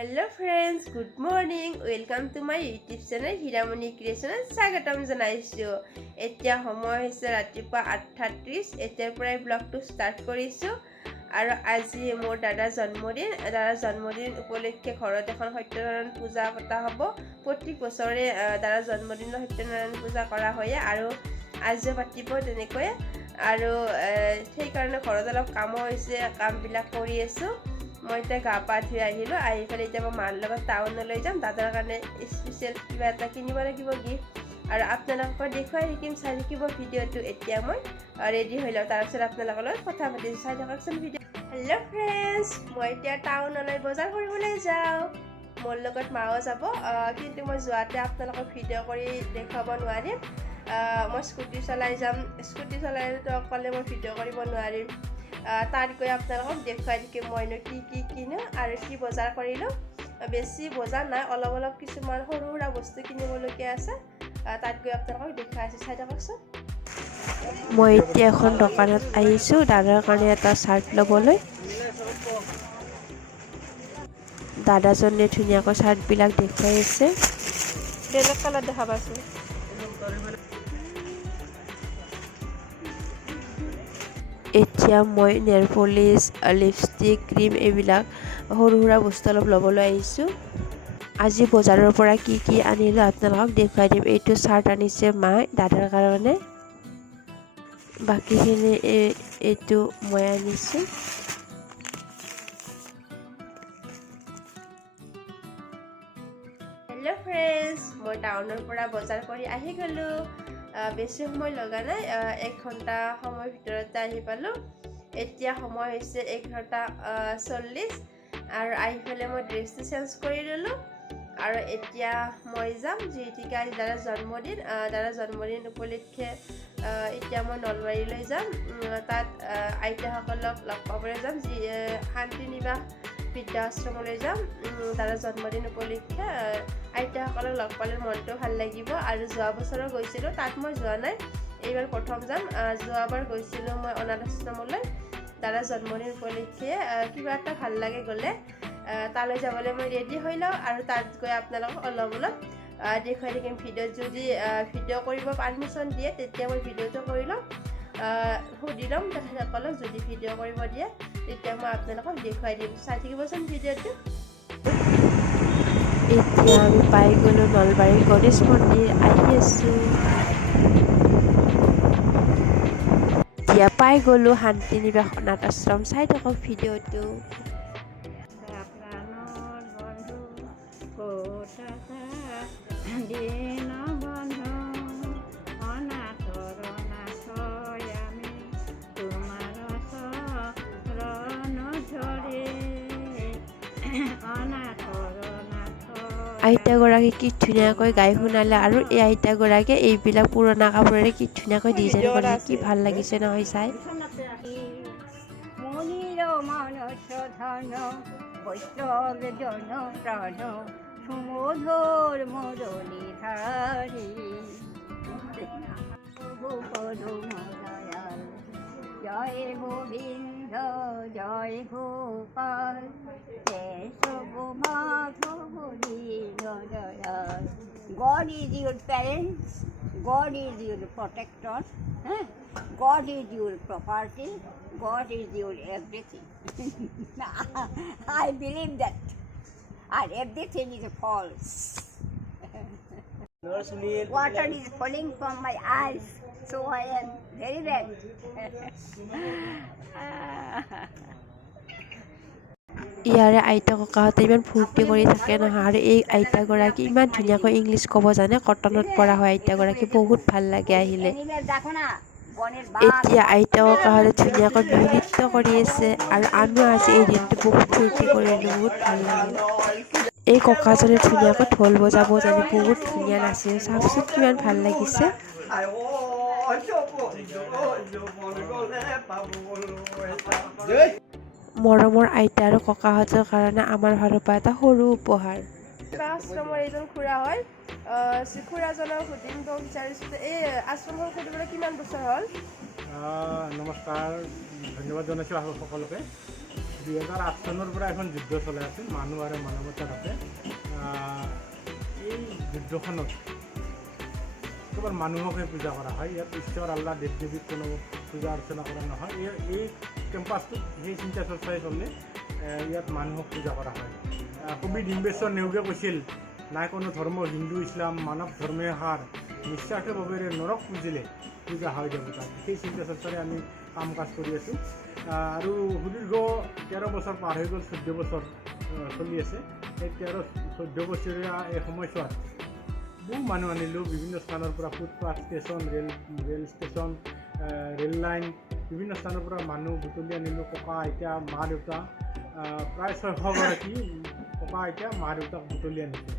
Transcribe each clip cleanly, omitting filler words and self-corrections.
Hello friends, good morning. Welcome to my YouTube channel Hiramoni Creation. স্বাগতম জনাইছো। এতিয়া সময় হৈছে ৰাতিপুৱা 8:30। এতিয়াৰ পৰাই ব্লগটো ষ্টাৰ্ট কৰিছো আৰু আজি মোৰ দাদাৰ জন্মদিন উপলক্ষে ঘৰত এখন সত্যনাৰায়ণ পূজা পতা হ'ব। প্ৰতি বছৰে দাদাৰ জন্মদিনত সত্যনাৰায়ণ পূজা কৰা হয় আৰু আজিও পাতিব তেনেকৈ আৰু সেইকাৰণে ঘৰত অলপ কামো হৈছে, কামবিলাক কৰি আছো। মই এতিয়া গা পা ধুই আহিলোঁ, আহি পেলাই এতিয়া মই মাৰ লগত টাউনলৈ যাম। দাদাৰ কাৰণে স্পেচিয়েল কিবা এটা কিনিব লাগিব গিফ্ট আৰু আপোনালোকক দেখুৱাই থাকিম, চাই থাকিব ভিডিঅ'টো। এতিয়া মই ৰেডি হৈ লওঁ, তাৰপিছত আপোনালোকৰ লগত কথা পাতিম, চাই থাককচোন ভিডিঅ'। হেল্ল' ফ্ৰেণ্ডছ, মই এতিয়া টাউনলৈ বজাৰ কৰিবলৈ যাওঁ। মোৰ লগত মাও যাব, কিন্তু মই যোৱাতে আপোনালোকক ভিডিঅ' কৰি দেখুৱাব নোৱাৰিম। মই স্কুটি চলাই যাম, স্কুটি চলাইতো অকলে মই ভিডিঅ' কৰিব নোৱাৰিম। তাত গৈ আপোনালোকক দেখুৱাই থাকিম মইনো কি কিনো আৰু কি বজাৰ কৰিলোঁ। বেছি বজাৰ নাই, অলপ কিছুমান সৰু সুৰা বস্তু কিনিবলগীয়া আছে। তাত গৈ আপোনালোকক দেখুৱাই আছোঁ, চাই থাককচোন। মই এতিয়া এখন দোকানত আহিছোঁ দাদাৰ কাৰণে এটা চাৰ্ট ল'বলৈ। দাদাজনে ধুনীয়াকৈ চাৰ্টবিলাক দেখুৱাই আছে। বেলেগ কালাৰ দেখা পাইছোঁ। এতিয়া মই নেল পলিচ, লিপষ্টিক, ক্ৰীম এইবিলাক সৰু সুৰা বস্তু অলপ ল'বলৈ আহিছোঁ। আজি বজাৰৰ পৰা কি আনিলোঁ আপোনালোকক দেখুৱাই দিম। এইটো চাৰ্ট আনিছে মায়ে দাদাৰ কাৰণে, বাকীখিনি এইটো মই আনিছোঁ। হেল্ল' ফ্ৰেণ্ডছ, মই টাউনৰ পৰা বজাৰ কৰি আহি গ'লোঁ। বেছি সময় লগা নাই, 1 ঘণ্টা সময়ৰ ভিতৰতে আহি পালোঁ। এতিয়া সময় হৈছে 11:40 আৰু আহি পেলাই মই ড্ৰেছটো চেঞ্জ কৰি ল'লোঁ আৰু এতিয়া মই যাম যিহেতুকে আজি দাদাৰ জন্মদিন উপলক্ষে এতিয়া মই নলবাৰীলৈ যাম। তাত আইতাসকলক লগ পাবলৈ যাম, শান্তি নিবাস বৃদ্ধাশ্ৰমলৈ যাম। দাদাৰ জন্মদিন উপলক্ষে আইতাসকলক লগ পালে মনটো ভাল লাগিব আৰু যোৱা বছৰো গৈছিলোঁ, তাত মই যোৱা নাই, এইবাৰ প্ৰথম যাম। যোৱাবাৰ গৈছিলোঁ মই অনাথ আশ্ৰমলৈ দাদাৰ জন্মদিন উপলক্ষে। কিবা এটা ভাল লাগে গ'লে। তালৈ যাবলৈ মই ৰেডি হৈ লওঁ আৰু তাত গৈ আপোনালোকক অলপ দেখুৱাই থাকিম। ভিডিঅ'ত যদি ভিডিঅ' কৰিব পাৰ্মিশ্যন দিয়ে তেতিয়া মই ভিডিঅ'টো কৰি ল'ম। সুধি ল'ম তেখেতসকলক, যদি ভিডিঅ' কৰিব দিয়ে তেতিয়া মই আপোনালোকক দেখুৱাই দিম, চাই থাকিবচোন ভিডিঅ'টো। এতিয়া আমি পাই গ'লোঁ নলবাৰীৰ গণেশ মন্দিৰ, আহি আছোঁ। এতিয়া পাই গ'লোঁ শান্তি নিবাস অনাথ আশ্ৰম, চাই থাকক ভিডিঅ'টো। আইতাগৰাকী কি ধুনীয়াকৈ গাই শুনালে আৰু এই আইতাগৰাকীয়ে এইবিলাক পুৰণা কাপোৰেৰে কি ধুনীয়াকৈ ডিজাইন কৰিলে, কি ভাল লাগিছে নহয় চাই। জয় গোবিন্দ জয় Gopal God is your parents, God is your protector, God is your property, God is your everything. I believe that, and everything is false. Water is falling from my eyes, so I am very bad. ইয়াৰে আইতা ককাহঁতে ইমান ফূৰ্তি কৰি থাকে নহয় আৰু এই আইতাগৰাকী ইমান ধুনীয়াকৈ ইংলিছ ক'ব জানে। কটনত পঢ়া হয় আইতাগৰাকী, বহুত ভাল লাগে আহিলে। এতিয়া আইতা ককাহঁতে ধুনীয়াকৈ বিহু নৃত্য কৰি আছে আৰু আমিও আজি এই দিনটো বহুত ফূৰ্তি কৰিলোঁ, বহুত ভাল লাগিল। এই ককাজনে ধুনীয়াকৈ ঢোল বজাব জানে, বহুত ধুনীয়া নাচিছে, চাওকচোন কিমান ভাল লাগিছে। মৰমৰ আইতা আৰু ককাহঁতৰ কাৰণে আমাৰ ফালৰ পৰা এটা সৰু উপহাৰ। আশ্ৰমৰ এইজন খুৰা হয়। খুৰাজনক সুধিব বিচাৰিছোঁ, এই আশ্ৰমখন খুলিবলৈ কিমান বছৰ হ'ল? নমস্কাৰ, ধন্যবাদ জনাইছোঁ সকলোকে। 2008 চনৰ পৰা এখন যুদ্ধ চলাই আছিল মানুহ আৰু মানৱতাৰ হকে। এই যুদ্ধখনত কেৱল মানুহকহে পূজা কৰা হয়, ইয়াত ঈশ্বৰ আল্লাহ দেৱ দেৱীক কোনো পূজা অৰ্চনা কৰা নহয়। এই কেম্পাছটোত সেই চিন্তা চৰ্চাই চলে, ইয়াত মানুহক পূজা কৰা হয়। কবি ডিম্বেশ্বৰ নেওগে কৈছিল, নাই কোনো ধৰ্ম, হিন্দু ইছলাম মানৱ ধৰ্মীয় সাৰ, নিশ্বাসে ভাৱেৰে নৰক পুজিলে পূজা হয় দেৱতাক। সেই চিন্তা চৰ্চাৰে আমি কাম কাজ কৰি আছোঁ। আৰু সুদীৰ্ঘ 13 বছৰ পাৰ হৈ গ'ল, 14 বছৰ চলি আছে। এই 13-14 বছৰীয়া এই সময়ছোৱাত বহু মানুহ আনিলোঁ বিভিন্ন স্থানৰ পৰা, footpath, station, rail station, rail line, বিভিন্ন স্থানৰ পৰা মানুহ বুটলি আনিলোঁ। ককা আইতা মা দেউতা, প্ৰায় 600 গৰাকী ককা আইতা মা দেউতাক বুটলি আনিছোঁ।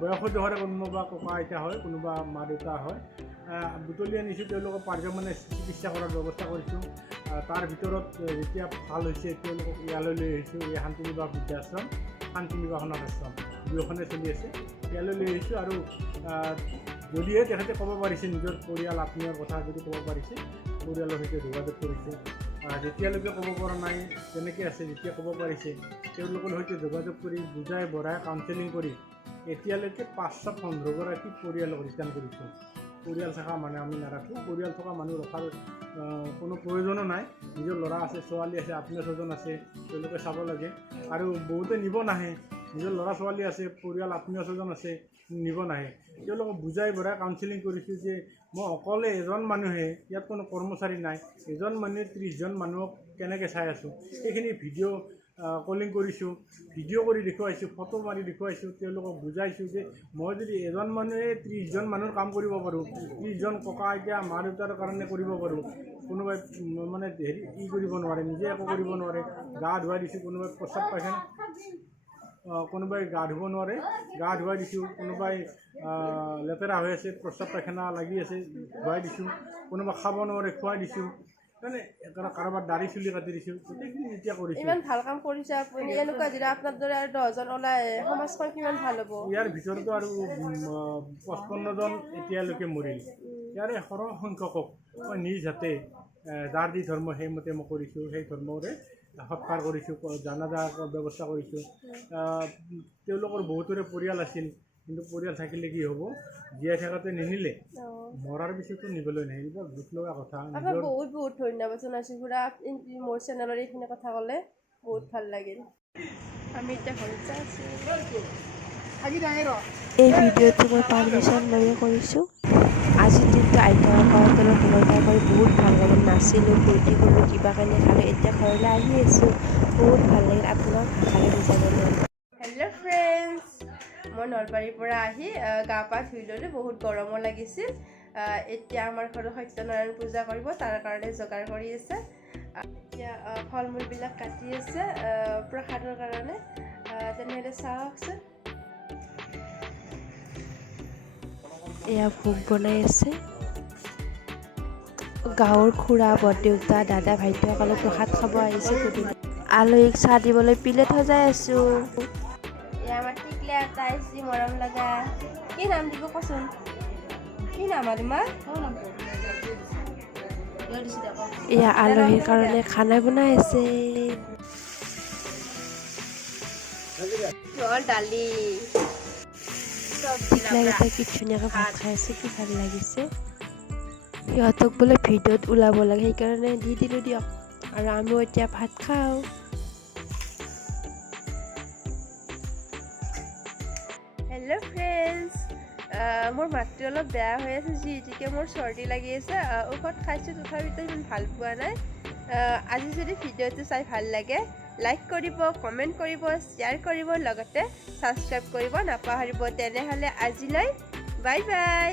বয়সৰ জোখৰে কোনোবা ককা আইতা হয়, কোনোবা মা দেউতা হয়। বুটলি আনিছোঁ, তেওঁলোকক পাৰ্যমানে চিকিৎসা কৰাৰ ব্যৱস্থা কৰিছোঁ। তাৰ ভিতৰত যেতিয়া ভাল হৈছে তেওঁলোকক ইয়ালৈ লৈ আহিছোঁ। এই শান্তিনিবাস বৃদ্ধাশ্ৰম, শান্তিনিবাস অনাথ আশ্ৰম দুয়োখনে চলি আছে, ইয়ালৈ লৈ আহিছোঁ। আৰু যদিহে তেখেতে ক'ব পাৰিছে নিজৰ পৰিয়াল আত্মীয়ৰ কথা, যদি ক'ব পাৰিছে পৰিয়ালৰ সৈতে যোগাযোগ কৰিছোঁ। যেতিয়ালৈকে ক'ব পৰা নাই তেনেকৈ আছে, যেতিয়া ক'ব পাৰিছে তেওঁলোকৰ সৈতে যোগাযোগ কৰি বুজাই বঢ়াই কাউন্সেলিং কৰি এতিয়ালৈকে 515 গৰাকী পৰিয়ালক ৰিটাৰ্ণ কৰিছোঁ। পৰিয়াল থকা মানুহ আমি নাৰাখোঁ, পৰিয়াল থকা মানুহ ৰখাৰ কোনো প্ৰয়োজনো নাই। নিজৰ ল'ৰা আছে, ছোৱালী আছে, আত্মীয় স্বজন আছে, তেওঁলোকে চাব লাগে। আৰু বহুতে নিব নাহে, নিজৰ ল'ৰা ছোৱালী আছে, পৰিয়াল আত্মীয় স্বজন আছে, নিব নাহে। তেওঁলোকক বুজাই বঢ়াই কাউন্সেলিং কৰিছোঁ যে মই অকলে এজন মানুহে, ইয়াত কোনো কৰ্মচাৰী নাই, এজন মানুহে 30 জন মানুহক কেনেকৈ চাই আছোঁ, সেইখিনি ভিডিঅ' কলিং কৰিছোঁ, ভিডিঅ' কৰি দেখুৱাইছোঁ, ফটো মাৰি দেখুৱাইছোঁ। তেওঁলোকক বুজাইছোঁ যে মই যদি এজন মানুহে 30 জন মানুহৰ কাম কৰিব পাৰোঁ, 30 জন ককা আইতা মা দেউতাৰ কাৰণে কৰিব পাৰোঁ, কোনোবাই মানে কৰিব নোৱাৰে, নিজে একো কৰিব নোৱাৰে, গা ধুৱাই দিছোঁ, কোনোবাই প্ৰস্ৰাৱ পাইখানা, কোনোবাই গা ধুব নোৱাৰে, গা ধুৱাই দিছোঁ, কোনোবাই লেতেৰা হৈ আছে, প্ৰস্ৰাৱ পাইখানা লাগি আছে, ধুৱাই দিছোঁ, কোনোবাই খাব নোৱাৰে, খুৱাই দিছোঁ, মানে কাৰোবাৰ দাড়ি চুলি কাটি দিছোঁ, গোটেইখিনি এতিয়া কৰিছোঁ। ইমান ভাল কাম কৰিছে আপুনি। এনেকুৱা যদি আপোনাৰ দৰে আৰু 10 জন ওলাই সমাজখন কিমান ভাল হ'ব। ইয়াৰ ভিতৰতো আৰু 55 জন এতিয়ালৈকে মৰিল। ইয়াৰে সৰহ সংখ্যকক মই নিজ হাতে যাৰ যি ধৰ্ম সেইমতে মই কৰিছোঁ, সেই ধৰ্মৰে সৎকাৰ কৰিছোঁ, জানাজাৰ ব্যৱস্থা কৰিছোঁ। তেওঁলোকৰ বহুতৰে পৰিয়াল আছিল, কিন্তু পৰিয়াল থাকিলে কি হ'ব, জীয়াই থকাতে নিনিলে, মৰাৰ পিছতো নিবলৈ নাহিল। বৰ দুখ লগা কথা। বহুত বহুত ধন্যবাদ জনাইছোঁ পুৰা মোৰ চেনেলৰ এইখিনি কথা ক'লে, বহুত ভাল লাগিল। আমি এতিয়া ঘৰতে আছোঁ। এই ভিডিঅ'টো মই পাৰ্মিশ্যন লৈয়ে কৰিছোঁ। আজিৰ দিনটো আইতাৰ ঘৰত সময় পাই কৰি বহুত ভাল লাগিল, নাচিলোঁ, ফূৰ্তি কৰিলোঁ, কিবা কানি খালোঁ। এতিয়া ঘৰলৈ আহি আছোঁ, বহুত ভাল লাগিল। আপোনাক ভাষাৰে বুজাব নোৱাৰিম। হেল্ল' ফ্ৰেণ্ডছ, মই নলবাৰীৰ পৰা আহি গা পা ধুই ল'লোঁ, বহুত গৰমো লাগিছিল। এতিয়া আমাৰ ঘৰত সত্যনাৰায়ণ পূজা কৰিব, তাৰ কাৰণে যোগাৰ কৰি আছে। এতিয়া ফল মূলবিলাক কাটি আছে প্ৰসাদৰ কাৰণে। তেনেহ'লে চাওকচোন। এয়া ভোগ বনাই আছে। গাঁৱৰ খুৰা বৰদেউতা দাদা ভাইটিসকলে প্ৰসাদ খাব আহিছে। আলহীক চাহ দিবলৈ প্লেট সজাই আছোঁ। এয়া আমাৰ টিকলা এটা আহিছে, মৰম লগা। কি নাম দিব কচোন, কি নাম আৰু তোমাৰ? এয়া আলহীৰ কাৰণে খানা বনাই আছে। দালি টিকলাকেইটা কি ধুনীয়াকৈ ভাত খাই আছে, কি ভাল লাগিছে। সিহঁতক বোলে ভিডিঅ'ত ওলাব লাগে, সেইকাৰণে দি দিলোঁ দিয়ক। আৰু আমিও এতিয়া ভাত খাওঁ। হেল্ল' ফ্ৰেণ্ডছ, মোৰ মাতটো অলপ বেয়া হৈ আছে, যিহেতুকে মোৰ চৰ্দি লাগি আছে। ঔষধ খাইছোঁ, তথাপিতো ইমান ভাল পোৱা নাই। আজি যদি ভিডিঅ'টো চাই ভাল লাগে, লাইক কৰিব, কমেণ্ট কৰিব, শ্বেয়াৰ কৰিব, লগতে ছাবস্ক্ৰাইব কৰিব নাপাহৰিব। তেনেহ'লে আজিলৈ বাই বাই।